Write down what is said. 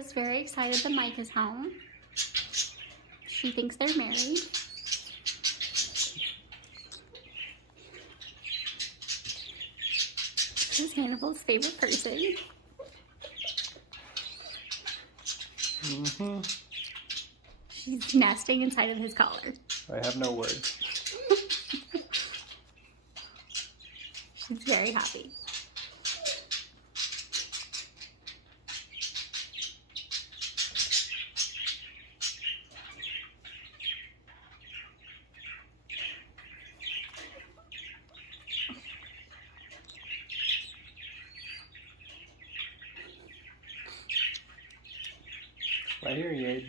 is very excited that Mike is home. She thinks they're married. She's Hannibal's favorite person. Mm-hmm. She's nesting inside of his collar. I have no words. She's very happy. Right here, Yade.